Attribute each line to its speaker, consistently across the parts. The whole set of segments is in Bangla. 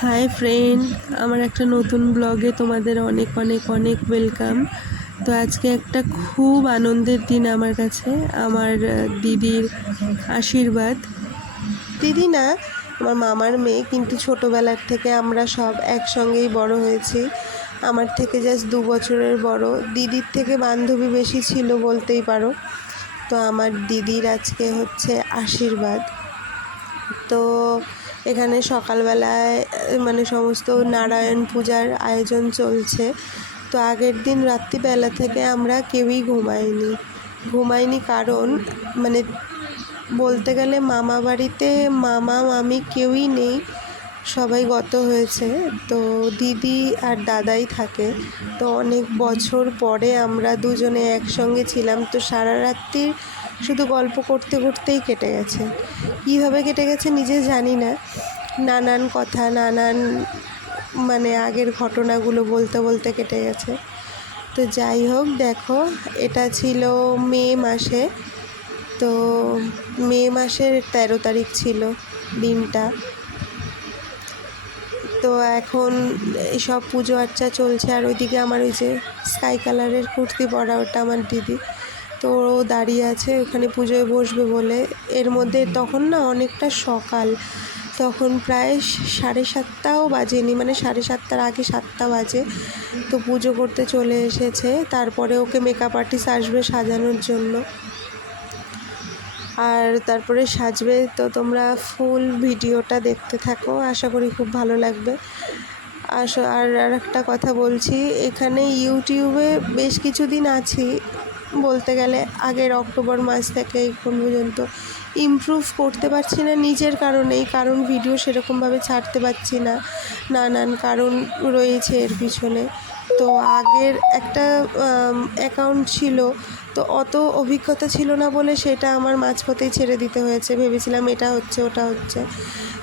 Speaker 1: হাই ফ্রেন্ড আমার একটা নতুন ব্লগে তোমাদের অনেক অনেক অনেক ওয়েলকাম তো আজকে একটা খুব আনন্দের দিন আমার কাছে, আমার দিদির আশীর্বাদ। দিদি না, আমার মামার মেয়ে, কিন্তু ছোটোবেলার থেকে আমরা সব একসঙ্গেই বড় হয়েছি। আমার থেকে জাস্ট দু বছরের বড়। দিদির থেকে বান্ধবী বেশি ছিল বলতেই পারো। তো আমার দিদির আজকে হচ্ছে আশীর্বাদ। তো এখানে সকালবেলায় মানে সমস্ত নারায়ণ পূজার আয়োজন চলছে। তো আগের দিন রাত্রিবেলা থেকে আমরা কেউই ঘুমাইনি। ঘুমাইনি কারণ মানে বলতে গেলে মামা বাড়িতে মামা, মামি কেউই নেই। সবাই গত হয়েছে। তো দিদি আর দাদাই থাকে। তো অনেক বছর পরে আমরা দুজনে একসঙ্গে ছিলাম। তো সারা রাত্রির শুধু গল্প করতে করতেই কেটে গেছে। কীভাবে কেটে গেছে নিজে জানি না। নানান কথা, নানান মানে আগের ঘটনাগুলো বলতে বলতে কেটে গেছে। তো যাই হোক, দেখো, এটা ছিল মে মাসে। তো মে মাসের তেরো তারিখ ছিল দিনটা। তো এখন সব পুজো আর্চা চলছে। আর ওইদিকে আমার ওই যে স্কাই কালারের কুর্তি পরা ওটা আমার দিদি। তো ও দাঁড়িয়ে আছে, ওখানে পুজোয় বসবে বলে। এর মধ্যে তখন না অনেকটা সকাল। তখন প্রায় সাড়ে সাতটাও বাজেনি মানে সাড়ে সাতটার আগে সাতটা বাজে। তো পুজো করতে চলে এসেছে, তারপরে ওকে মেকআপ আর্টিস্ট আসবে সাজানোর জন্য। আর তারপরে সাজবে, তো তোমরা ফুল ভিডিওটা দেখতে থাকো, আশা করি খুব ভালো লাগবে। আর আর একটা কথা বলছি, এখানে ইউটিউবে বেশ কিছুদিন আছি বলতে গেলে আগের অক্টোবর মাস থেকে এখন পর্যন্ত ইমপ্রুভ করতে পারছি না নিজের কারণেই, কারণ ভিডিও সেরকমভাবে ছাড়তে পারছি না, নানান কারণ রয়েছে এর পিছনে। তো আগের একটা অ্যাকাউন্ট ছিল, তো অত অভিজ্ঞতা ছিল না বলে সেটা আমার মাঝপথেই ছেড়ে দিতে হয়েছে। ভেবেছিলাম এটা হচ্ছে, ওটা হচ্ছে।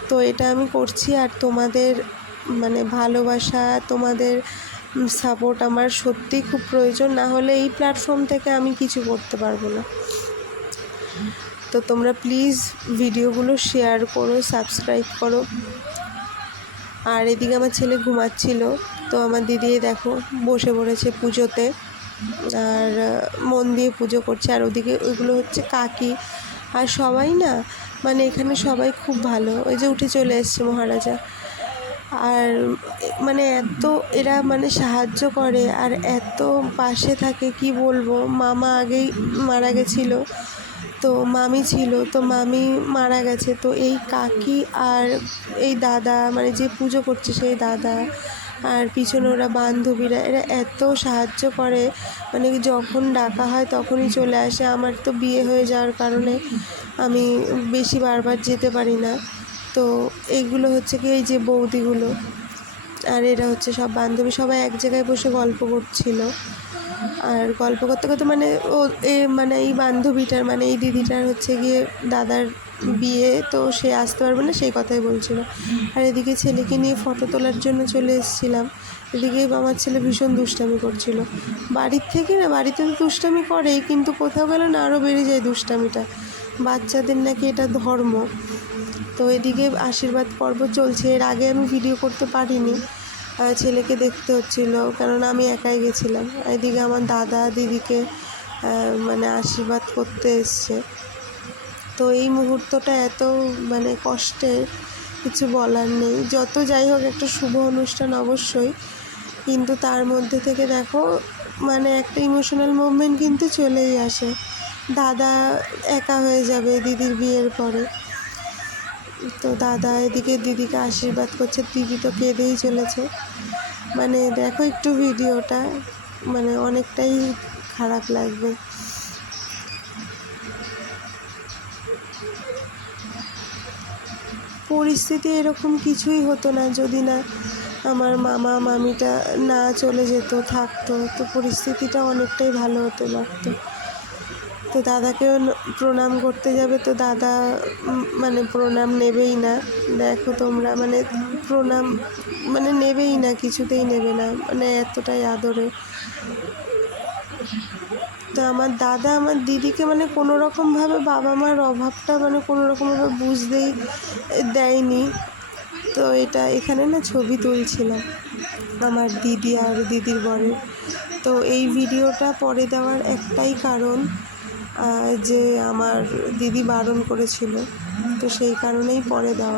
Speaker 1: তো এটা আমি করছি আর তোমাদের মানে ভালোবাসা, তোমাদের সাপোর্ট আমার সত্যিই খুব প্রয়োজন, না হলে এই প্ল্যাটফর্ম থেকে আমি কিছু করতে পারব না। তো তোমরা প্লিজ ভিডিওগুলো শেয়ার করো সাবস্ক্রাইব করো। আর এদিকে আমার ছেলে ঘুমাচ্ছিল, তো আমার দিদি দেখো বসে পড়েছে পুজোতে। আর মন দিয়ে পুজো করছে, আর ওদিকে ওইগুলো হচ্ছে কাকি। আর সবাই না মানে এখানে সবাই খুব ভালো। ওই যে উঠে চলে এসছে মহারাজা। আর মানে এত, এরা মানে সাহায্য করে আর এত পাশে থাকে, কি বলব? মামা আগেই মারা গেছিল, তো মামি ছিল, তো মামি মারা গেছে। তো এই কাকি আর এই দাদা মানে যে পুজো করছে সেই দাদা আর পিছনে ওরা বান্ধবীরা, এরা এত সাহায্য করে। মানে যখন ডাকা হয় তখনই চলে আসে। আমার তো বিয়ে হয়ে যাওয়ার কারণে আমি বেশি বারবার যেতে পারি না। তো এইগুলো হচ্ছে কি এই যে বৌদিগুলো আর এরা হচ্ছে সব বান্ধবী, সবাই এক জায়গায় বসে গল্প করছিল। আর গল্প করতে করতে মানে ও, এ মানে এই বান্ধবীটার মানে এই দিদিটার হচ্ছে গিয়ে দাদার বিয়ে, তো সে আসতে পারবে না, সেই কথাই বলছিল। আর এদিকে ছেলেকে নিয়ে ফটো তোলার জন্য চলে এসেছিলাম। এদিকে আমার ছেলে ভীষণ দুষ্টামি করছিল। বাড়ির থেকে না, বাড়িতে তো দুষ্টামি করেই, কিন্তু কোথাও গেলে না আরও বেড়ে যায় দুষ্টামিটা। বাচ্চাদের নাকি এটা ধর্ম। তো এদিকে আশীর্বাদ পর্ব চলছে। এর আগে আমি ভিডিও করতে পারিনি। ছেলেকে দেখতে হচ্ছিল কারণ আমি একাই গেছিলাম। এদিকে আমার দাদা দিদিকে মানে আশীর্বাদ করতে এসছে। তো এই মুহূর্তটা এত মানে কষ্টের কিছু বলার নেই। যত যাই হোক, একটা শুভ অনুষ্ঠান অবশ্যই। কিন্তু তার মধ্যে থেকে দেখো মানে একটা ইমোশনাল মুভমেন্ট কিন্তু চলেই আসে। দাদা একা হয়ে যাবে দিদির বিয়ের পরে। তো দাদা এদিকে দিদিকে আশীর্বাদ করছে। দিদি তো কেঁদেই চলেছে। মানে দেখো একটু ভিডিওটা মানে অনেকটাই খারাপ লাগবে। পরিস্থিতি এরকম কিছুই হতো না যদি না আমার মামা মামিটা না চলে যেত, থাকতো। তো পরিস্থিতিটা অনেকটাই ভালো হতে পারতো। তো দাদাকেও প্রণাম করতে যাবে। তো দাদা মানে প্রণাম নেবেই না। দেখো তোমরা মানে প্রণাম মানে নেবেই না, কিছুতেই নেবে না মানে এতটাই আদরে। তো আমার দাদা, আমার দিদিকে মানে কোনো রকমভাবে বাবা মার অভাবটা মানে কোনো রকমভাবে বুঝতেই দেয়নি। তো এটা এখানে না ছবি তুলছিলাম আমার দিদি আর দিদির বরের। তো এই ভিডিওটা পরে দেওয়ার একটাই কারণ যে আমার দিদি বারণ করেছিল তো সেই কারণেই পরে দেওয়া